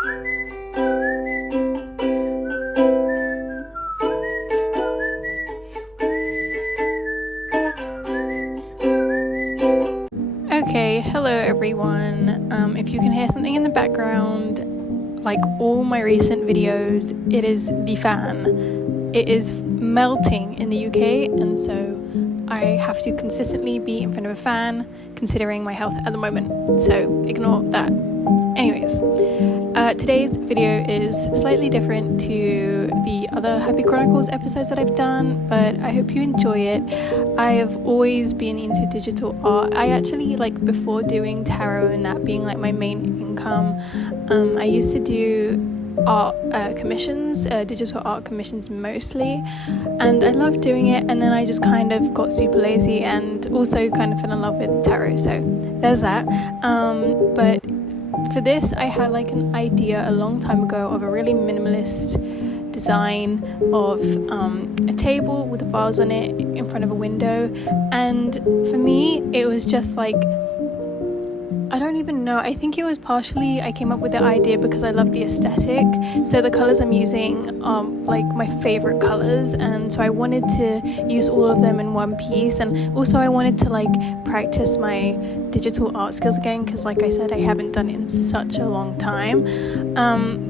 Okay, hello everyone. If you can hear something in the background, like all my recent videos, it is the fan. It is melting in the UK, and so I have to consistently be in front of a fan, considering my health at the moment, so ignore that. Anyways, today's video is slightly different to the other Happy Chronicles episodes that I've done, but I hope you enjoy it. I have always been into digital art. I actually, like, before doing tarot and that being like my main income, I used to do art commissions, digital art commissions mostly, and I loved doing it, and then I just kind of got super lazy and also kind of fell in love with tarot, so there's that. But for this, I had like an idea a long time ago of a really minimalist design of a table with a vase on it in front of a window, and for me it was just like, I don't even know, I think it was partially I came up with the idea because I love the aesthetic, so the colours I'm using are like my favourite colours, and so I wanted to use all of them in one piece, and also I wanted to like practice my digital art skills again, because like I said, I haven't done it in such a long time,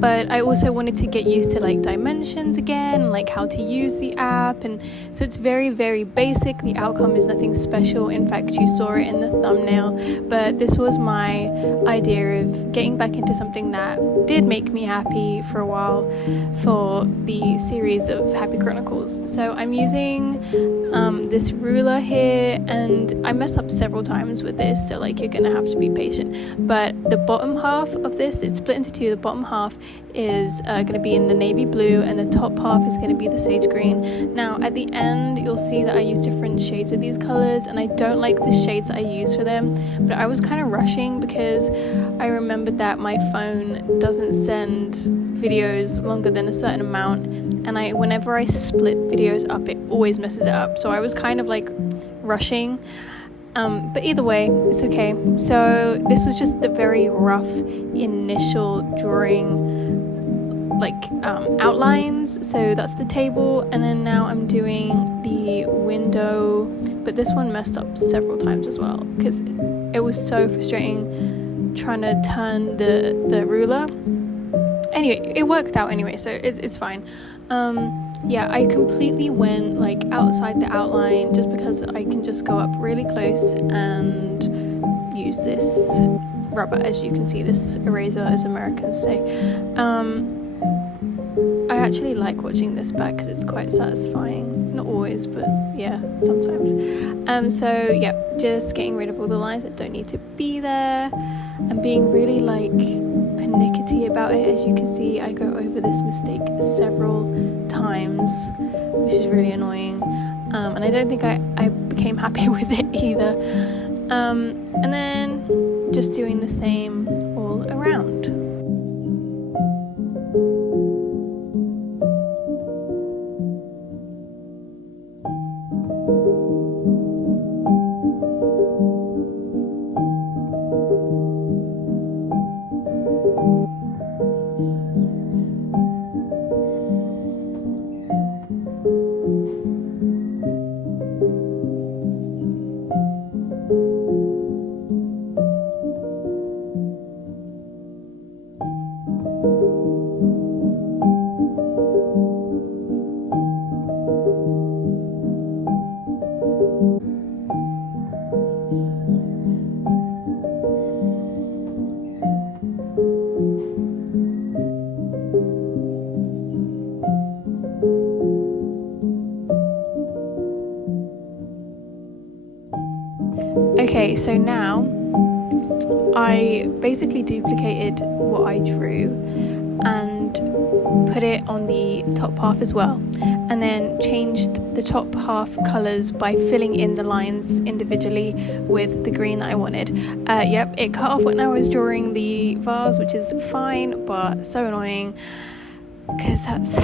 but I also wanted to get used to like dimensions again, like how to use the app, and so it's very, very basic. The outcome is nothing special. In fact, you saw it in the thumbnail, but this was my idea of getting back into something that did make me happy for a while for the series of Happy Chronicles. So I'm using this ruler here, and I mess up several times with this, so like you're gonna have to be patient, but the bottom half of this, it's split into two. The bottom half is gonna be in the navy blue, and the top half is gonna be the sage green. Now at the end you'll see that I use different shades of these colors, and I don't like the shades that I use for them, but I was kind of rushing because I remembered that my phone doesn't send videos longer than a certain amount, and whenever I split videos up, it always messes it up, so I was kind of like rushing, but either way, it's okay. So this was just the very rough initial drawing, like outlines. So that's the table, and then now I'm doing the window, but this one messed up several times as well because it was so frustrating trying to turn the ruler. Anyway, it worked out anyway, so it's fine. Yeah, I completely went like outside the outline just because I can just go up really close and use this rubber, as you can see, this eraser, as Americans say. I actually like watching this back because it's quite satisfying. Not always, but yeah, sometimes. So yeah, just getting rid of all the lines that don't need to be there, and being really like pernickety about it. As you can see, I go over this mistake several times, which is really annoying, and I don't think I became happy with it either. And then just doing the same all around. Okay, so now I basically duplicated what I drew and put it on the top half as well, and then changed the top half colours by filling in the lines individually with the green that I wanted. Yep, it cut off when I was drawing the vase, which is fine, but so annoying because that's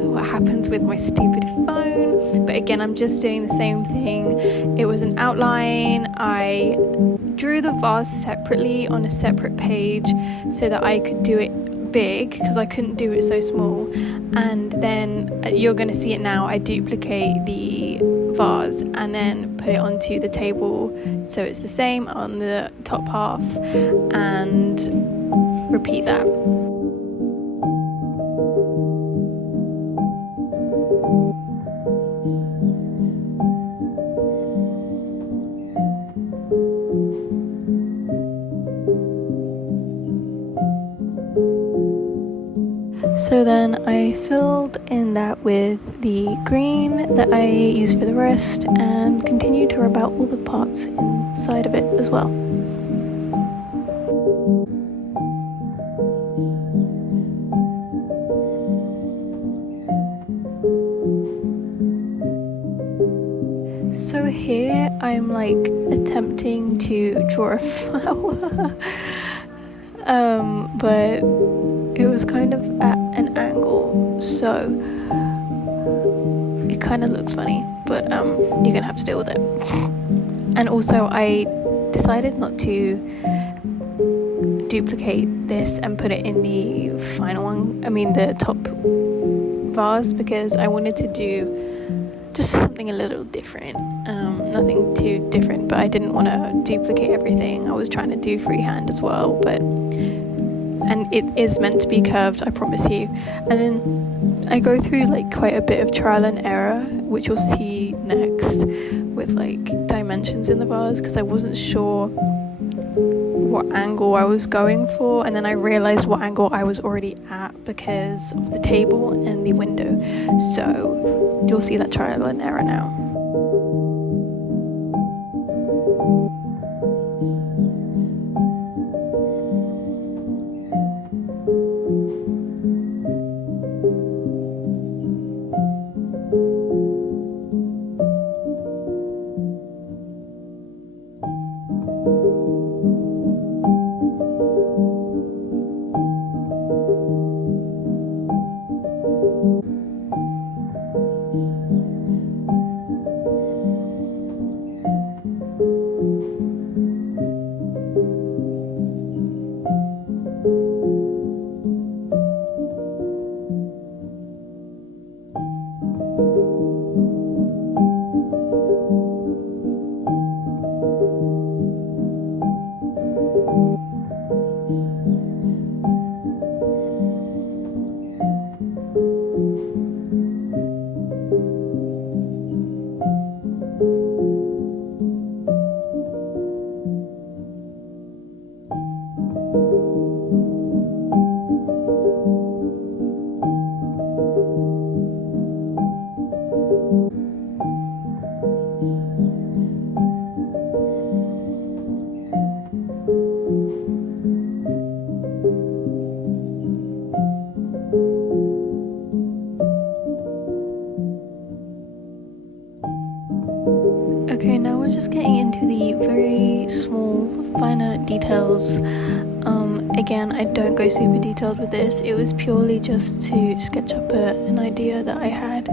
what happens with my stupid phone. But again, I'm just doing the same thing. It was an outline. I drew the vase separately on a separate page so that I could do it big because I couldn't do it so small, and then you're going to see it now. I duplicate the vase and then put it onto the table so it's the same on the top half, and repeat that. So then I filled in that with the green that I used for the rest and continued to rub out all the parts inside of it as well. So here I'm like attempting to draw a flower, but it was kind of at an angle, so it kind of looks funny, but you're gonna have to deal with it. And also I decided not to duplicate this and put it in the final one, the top vase, because I wanted to do just something a little different, nothing too different, but I didn't want to duplicate everything. I was trying to do freehand as well, and it is meant to be curved, I promise you. And then I go through like quite a bit of trial and error, which you'll see next, with like dimensions in the vase, because I wasn't sure what angle I was going for, and then I realized what angle I was already at because of the table and the window. So you'll see that trial and error now. Okay, now we're just getting into the very small, finer details. Again, I don't go super detailed with this. It was purely just to sketch up an idea that I had.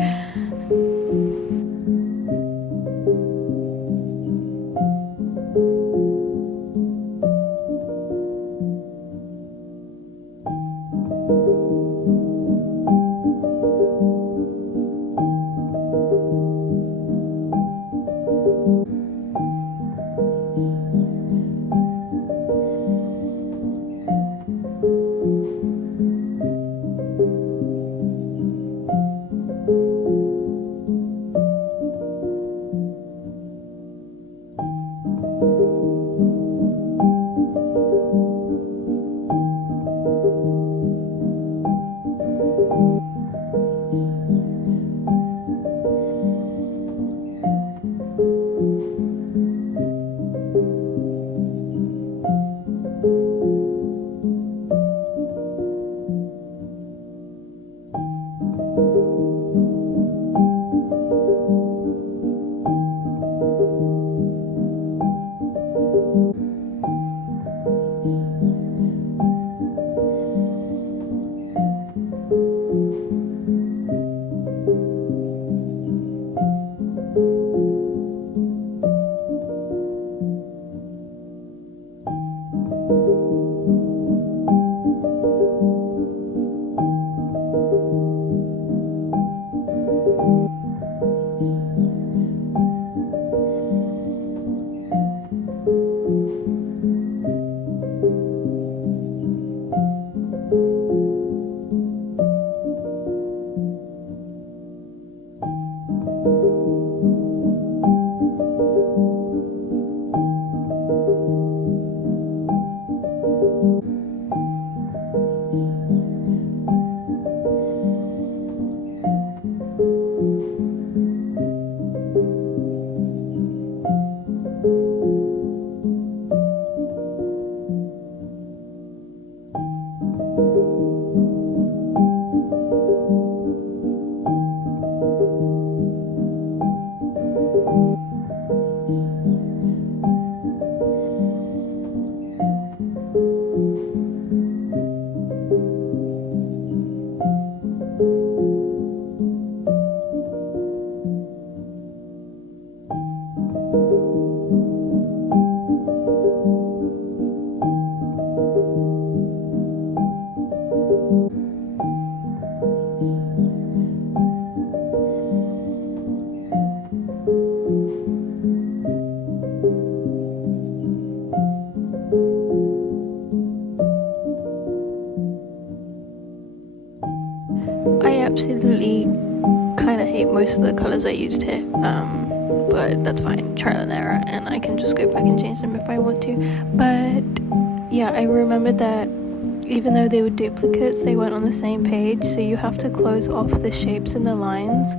absolutely kind of hate most of the colours I used here, but that's fine, trial and error, and I can just go back and change them if I want to. But yeah, I remembered that even though they were duplicates, they weren't on the same page, so you have to close off the shapes and the lines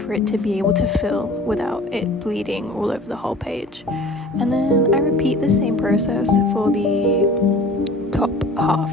for it to be able to fill without it bleeding all over the whole page. And then I repeat the same process for the top half.